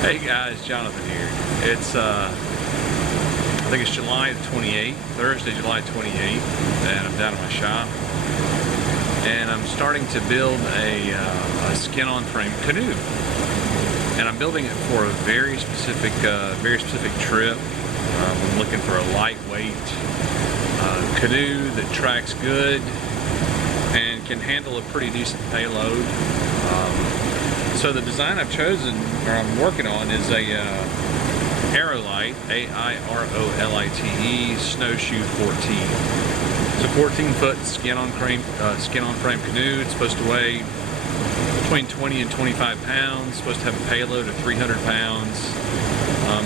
Hey guys, Jonathan here. It's I think it's July 28th, Thursday, July 28th, and I'm down at my shop, and I'm starting to build a skin-on frame canoe, and I'm building it for a very specific trip. I'm looking for a lightweight canoe that tracks good and can handle a pretty decent payload. So the design I've chosen, or I'm working on, is a Airolite, A-I-R-O-L-I-T-E snowshoe 14. It's a 14-foot skin-on frame canoe. It's supposed to weigh between 20 and 25 pounds. It's supposed to have a payload of 300 pounds.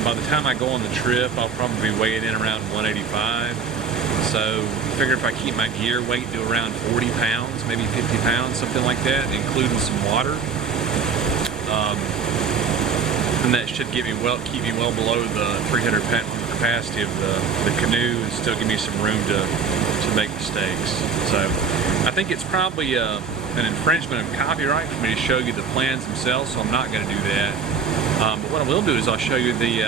By the time I go on the trip, I'll probably be weighing in around 185. So I figured if I keep my gear weight to around 40 pounds, maybe 50 pounds, something like that, including some water, and that should keep me well below the 300 pound capacity of the canoe, and still give me some room to make mistakes. So I think it's probably an infringement of copyright for me to show you the plans themselves, so I'm not going to do that. But what I will do is I'll show you the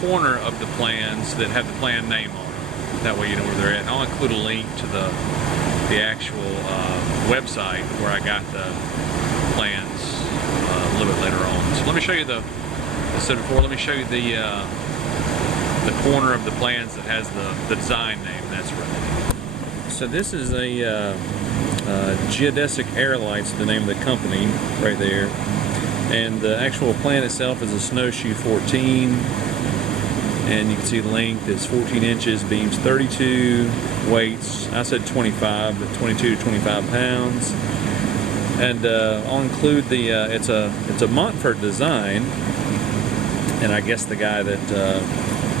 corner of the plans that have the plan name on them. That way you know where they're at. And I'll include a link to the actual website where I got the plans a little bit later on. So let me show you as I said before, let me show you the corner of the plans that has the design name. That's right. So this is a Geodesic Airolite's the name of the company right there. And the actual plan itself is a snowshoe 14, and you can see the length is 14 inches, beams 32, weights, I said 25, but 22 to 25 pounds. And I'll include the, it's a Montfort design, and I guess the guy that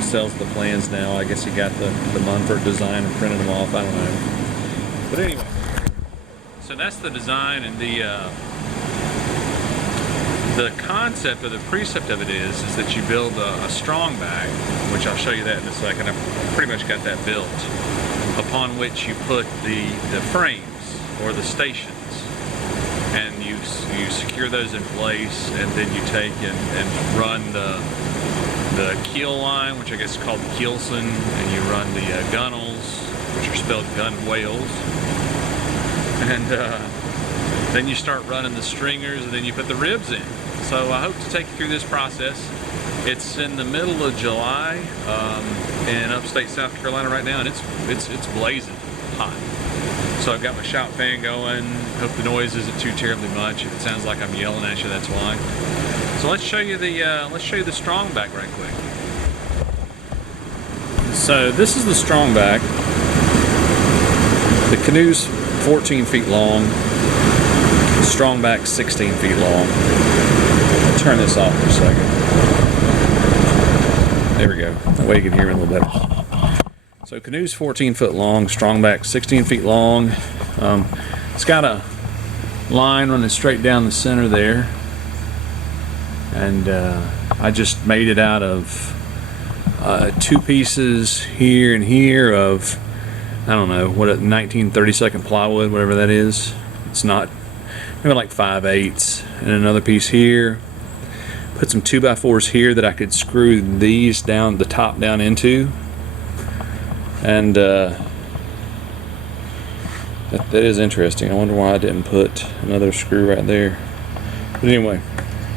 sells the plans now, I guess he got the Montfort design and printed them off, I don't know. But anyway, so that's the design, and the concept or the precept of it is that you build a strong back, which I'll show you that in a second. I've pretty much got that built, upon which you put the frames or the stations, and you secure those in place, and then you take and run the keel line, which I guess is called the keelson, and you run the gunnels, which are spelled gun whales, and then you start running the stringers, and then you put the ribs in. So I hope to take you through this process. It's in the middle of July in upstate South Carolina right now, and it's blazing hot. So I've got my shop fan going. Hope the noise isn't too terribly much. If it sounds like I'm yelling at you, that's why. So let's show you the strong back right quick. So this is the strong back. The canoe's 14 feet long. The strong back 16 feet long. I'll turn this off for a second. There we go. That way you can hear me a little better. So canoe's 14 foot long, strong back 16 feet long. It's got a line running straight down the center there, and I just made it out of two pieces here and here of, I don't know, what, 1932nd plywood, whatever that is. It's not, maybe like 5/8, and another piece here. Put some 2x4s here that I could screw these down, the top down into, and that is interesting. I wonder why I didn't put another screw right there. But anyway,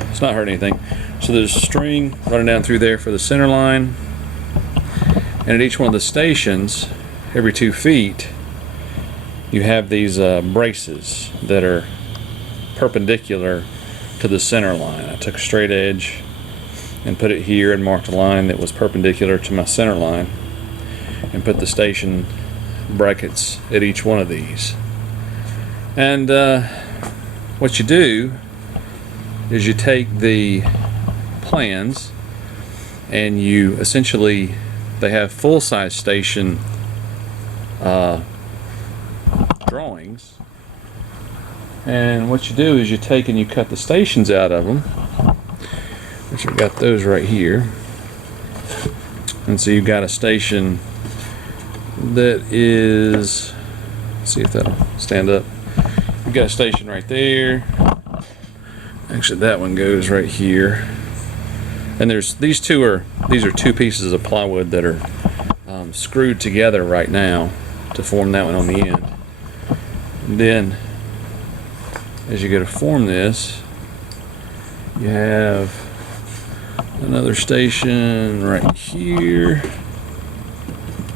it's not hurting anything. So there's a string running down through there for the center line, and at each one of the stations, every 2 feet, you have these braces that are perpendicular to the center line. I took a straight edge and put it here and marked a line that was perpendicular to my center line, and put the station brackets at each one of these. And what you do is you take the plans, and you essentially, they have full-size station drawings, and what you do is you take and you cut the stations out of them, which I've got those right here. And so you've got a station that is, let's see if that'll stand up. You've got a station right there, Actually, that one goes right here. And these are two pieces of plywood that are screwed together right now to form that one on the end. And then, as you go to form this, you have another station right here.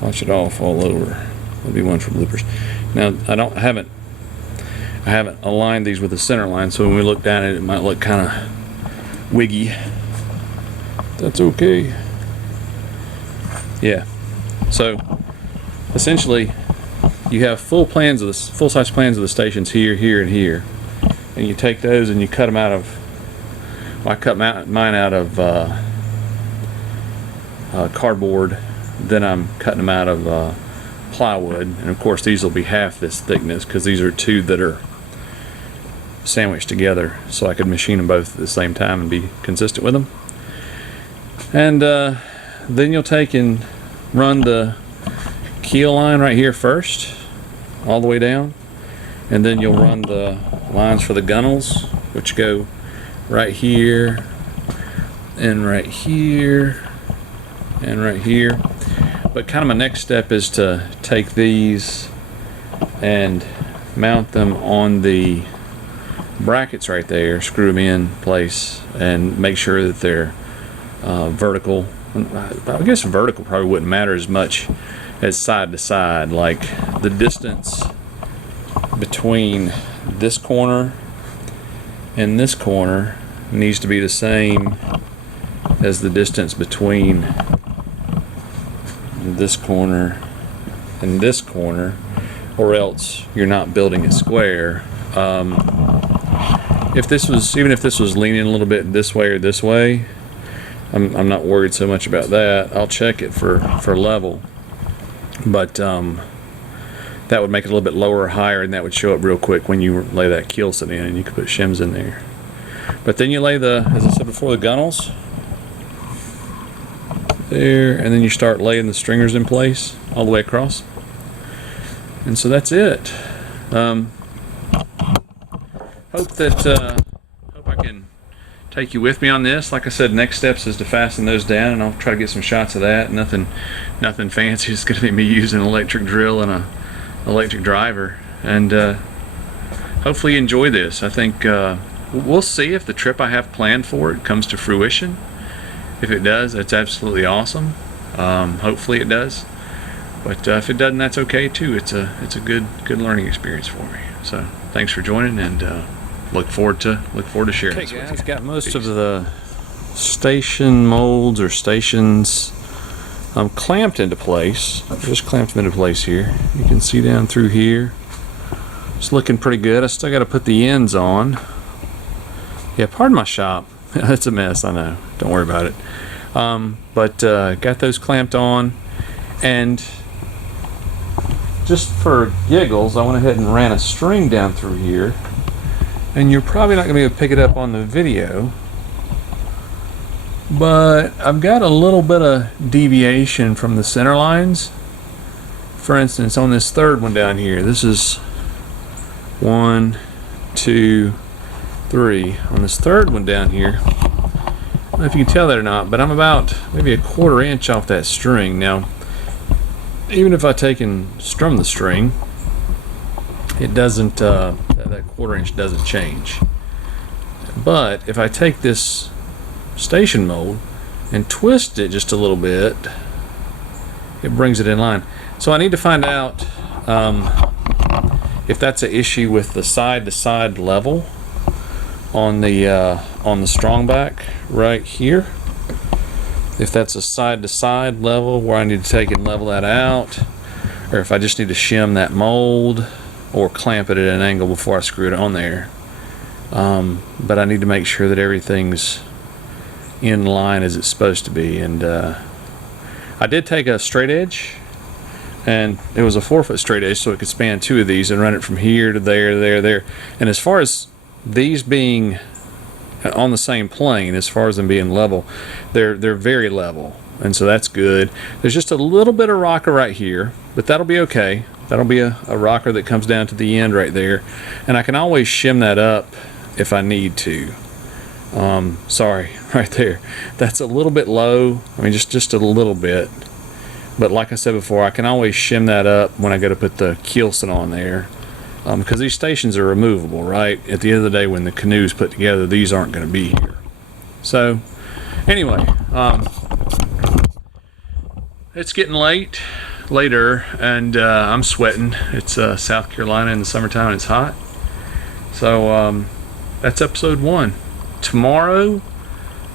Watch it all fall over. That'll be one for bloopers. Now I haven't aligned these with the center line, so when we look down at it, it might look kind of wiggy. That's okay. Yeah. So essentially, you have full-size plans of the stations here, here, and here, and you take those and you cut them out of. Well, I cut mine out of cardboard. Then I'm cutting them out of plywood, and of course these will be half this thickness because these are two that are sandwiched together, so I could machine them both at the same time and be consistent with them. And then you'll take and run the keel line right here first, all the way down, and then you'll run the lines for the gunnels, which go right here and right here and right here. But kind of my next step is to take these and mount them on the brackets right there, screw them in place, and make sure that they're vertical. I guess vertical probably wouldn't matter as much as side to side. Like the distance between this corner and this corner needs to be the same as the distance between this corner and this corner, or else you're not building a square. Even if this was leaning a little bit this way or this way, I'm not worried so much about that. I'll check it for level, but that would make it a little bit lower or higher, and that would show up real quick when you lay that keel set in, and you could put shims in there. But then you lay as I said before, the gunnels there, and then you start laying the stringers in place all the way across, and so that's it. Hope I can take you with me on this. Like I said, next steps is to fasten those down, and I'll try to get some shots of that. Nothing fancy. It's going to be me using an electric drill and a electric driver, and hopefully you enjoy this. I think we'll see if the trip I have planned for it comes to fruition. If it does, that's absolutely awesome. Hopefully it does, but if it doesn't, that's okay too. It's a good learning experience for me. So thanks for joining, and look forward to sharing. Okay, guys, I've got most of the station molds or stations clamped into place. I've just clamped them into place here. You can see down through here. It's looking pretty good. I still got to put the ends on. Yeah, pardon my shop. It's a mess, I know. Don't worry about it. But got those clamped on, and just for giggles, I went ahead and ran a string down through here. And you're probably not going to be able to pick it up on the video, but I've got a little bit of deviation from the center lines. For instance, on this third one down here, this is 1, 2, 3. On this third one down here, I don't know if you can tell that or not, but I'm about maybe a 1/4 inch off that string. Now, even if I take and strum the string, it doesn't, that 1/4 inch doesn't change. But if I take this station mold and twist it just a little bit, it brings it in line. So I need to find out if that's an issue with the side-to-side level on the strong back right here. If that's a side-to-side level where I need to take and level that out, or if I just need to shim that mold or clamp it at an angle before I screw it on there. But I need to make sure that everything's in line as it's supposed to be. And I did take a straight edge, and it was a 4-foot straight edge, so it could span 2 of these and run it from here to there. And as far as these being on the same plane, as far as them being level, they're very level, and so that's good. There's just a little bit of rocker right here, but that'll be okay. That'll be a rocker that comes down to the end right there, and I can always shim that up if I need to. Sorry, right there. That's a little bit low. I mean, just a little bit. But like I said before, I can always shim that up when I go to put the keelson on there. Because these stations are removable, right? At the end of the day, when the canoe's put together, these aren't going to be here. So, anyway, it's getting later, and I'm sweating. It's South Carolina in the summertime, and it's hot. So, that's episode 1. Tomorrow,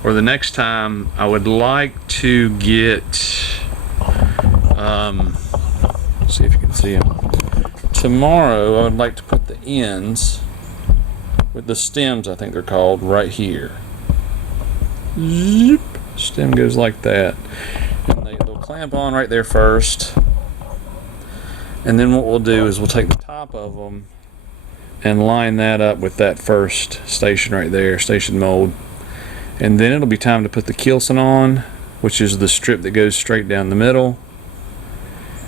or the next time, I would like to get, see if you can see them. Tomorrow, I would like to put the ends with the stems, I think they're called, right here. Zip. Stem goes like that. And they'll clamp on right there first. And then what we'll do is we'll take the top of them and line that up with that first station right there, station mold. And then it'll be time to put the keelson on, which is the strip that goes straight down the middle.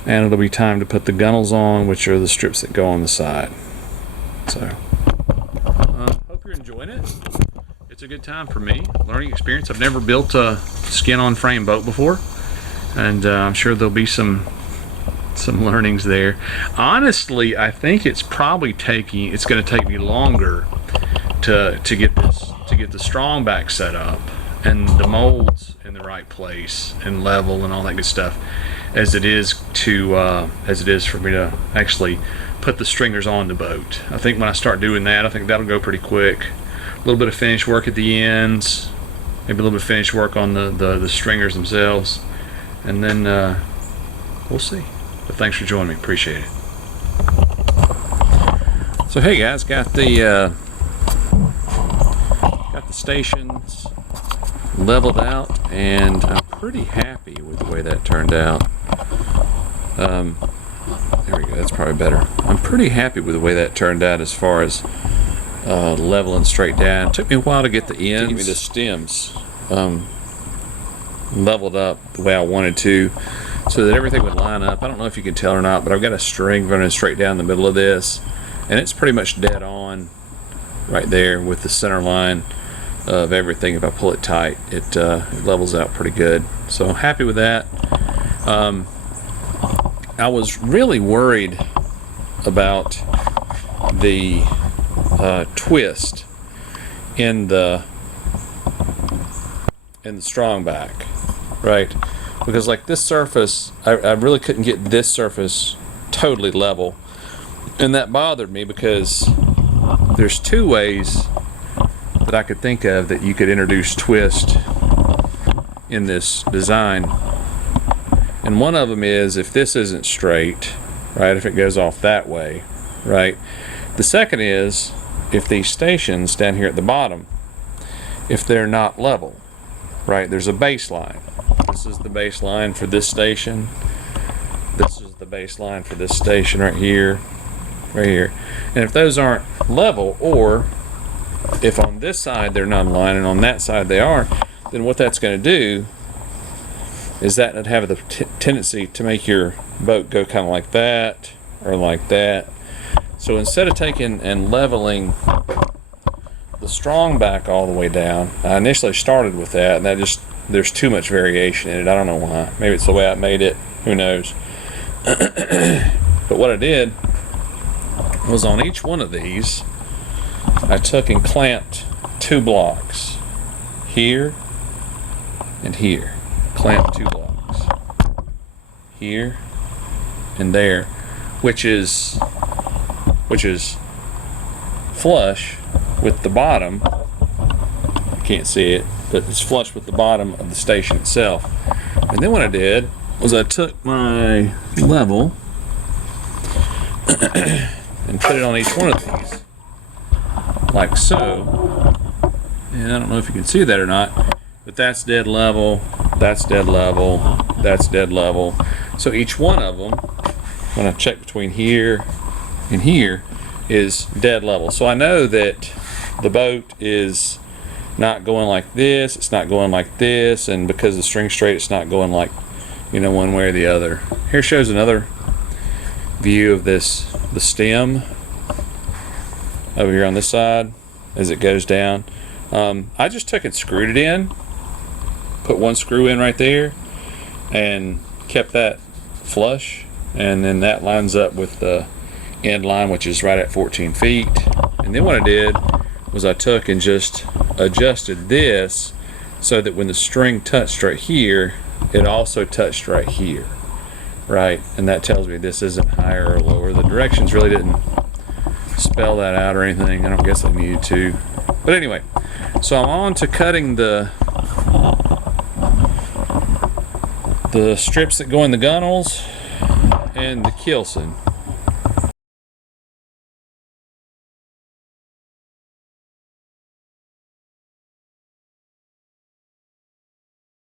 And it'll be time to put the gunnels on, which are the strips that go on the side. So, hope you're enjoying it. It's a good time for me, learning experience. I've never built a skin-on-frame boat before, and I'm sure there'll be some learnings there. Honestly, I think it's probably it's going to take me longer to get the strong back set up and the molds in the right place and level and all that good stuff, as it is for me to actually put the stringers on the boat. I think when I start doing that, I think that'll go pretty quick. A little bit of finish work at the ends, maybe a little bit of finish work on the stringers themselves, and then we'll see. But thanks for joining me, appreciate it. So hey guys, got the stations leveled out, and I'm pretty happy with the way that turned out. There we go, that's probably better. I'm pretty happy with the way that turned out as far as leveling straight down. It took me a while to get the ends, the stems leveled up the way I wanted to, so that everything would line up. I don't know if you can tell or not, but I've got a string running straight down the middle of this, and it's pretty much dead on right there with the center line of everything. If I pull it tight, it levels out pretty good. So I'm happy with that. I was really worried about the twist in the strong back, right? Because like this surface, I really couldn't get this surface totally level, and that bothered me because there's two ways that I could think of that you could introduce twist in this design. And one of them is if this isn't straight, right, if it goes off that way, right. The second is if these stations down here at the bottom, if they're not level, right, there's a baseline. This is the baseline for this station. This is the baseline for this station right here, right here. And if those aren't level, or if on this side they're not aligned and on that side they are, then what that's going to do is that it'd have the tendency to make your boat go kind of like that or like that. So instead of taking and leveling the strong back all the way down, I initially started with that, and that just, there's too much variation in it. I don't know why. Maybe it's the way I made it. Who knows? But what I did was on each one of these, I took and clamped 2 blocks here and here. Clamped 2 blocks here and there, which is flush with the bottom. You can't see it, but it's flush with the bottom of the station itself. And then what I did was I took my level and put it on each one of these like so. And I don't know if you can see that or not, but that's dead level, that's dead level, that's dead level. So each one of them, when I check between here and here, is dead level. So I know that the boat is not going like this, it's not going like this, and because the string's straight, it's not going like, you know, one way or the other. Here shows another view of this, the stem over here on this side as it goes down. I just took and screwed it in, put one screw in right there, and kept that flush, and then that lines up with the end line, which is right at 14 feet. And then what I did was I took and just adjusted this so that when the string touched right here, it also touched right here, right? And that tells me this isn't higher or lower. The directions really didn't spell that out or anything. I don't guess I needed to. But anyway, so I'm on to cutting the strips that go in the gunnels and the keelson.